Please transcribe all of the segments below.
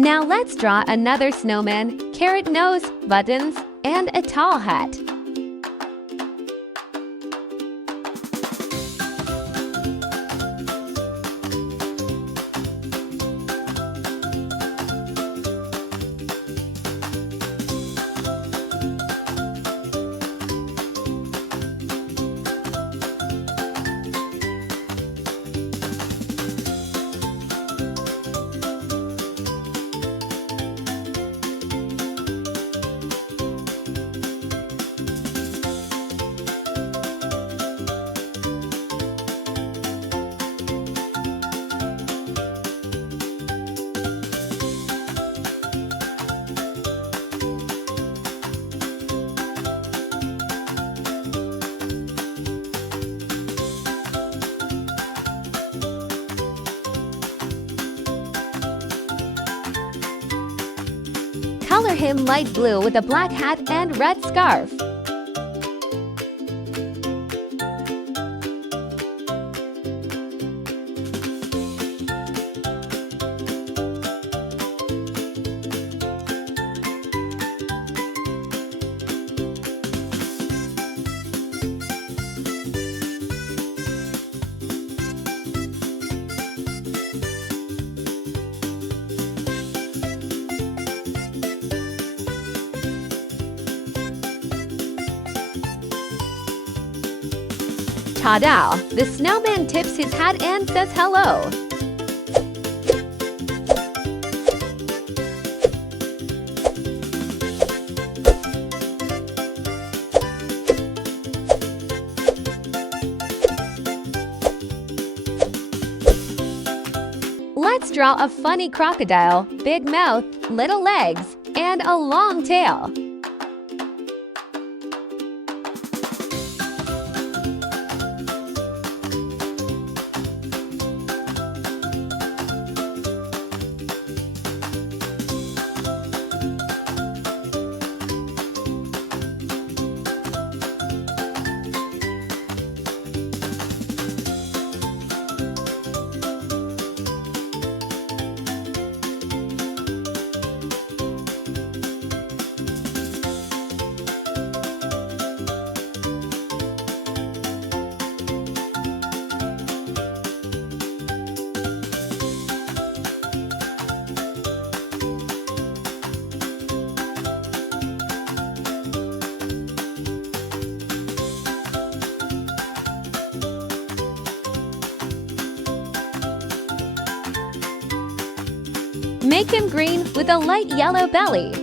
Now let's draw another snowman, carrot nose, buttons, and a tall hat. Color him light blue with a black hat and red scarf. Ta-da! The snowman tips his hat and says hello. Let's draw a funny crocodile, big mouth, little legs, and a long tail. Make him green with a light yellow belly.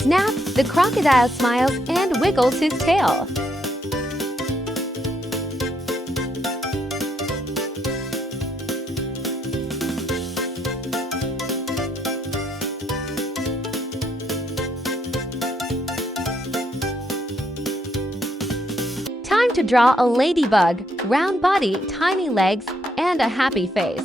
Snap! The crocodile smiles and wiggles his tail. Time to draw a ladybug, round body, tiny legs, and a happy face.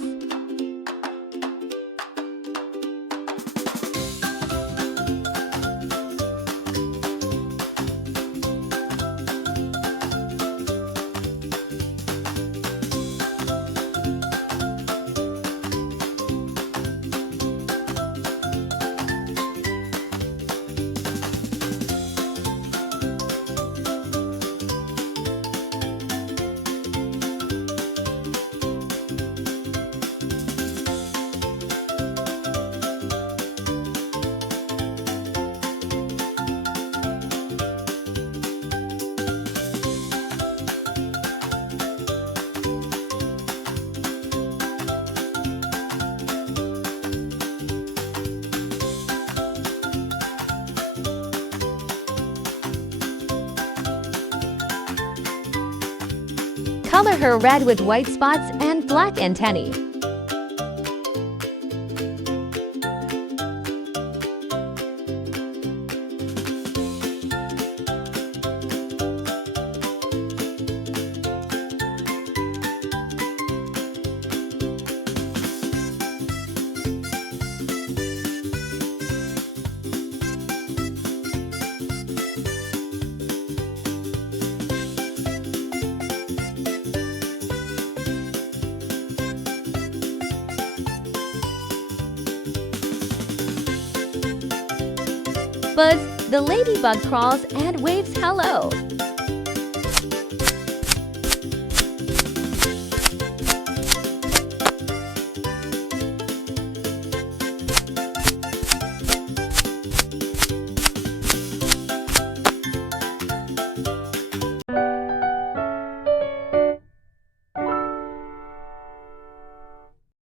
Color her red with white spots and black antennae. Buzz, the ladybug crawls and waves hello.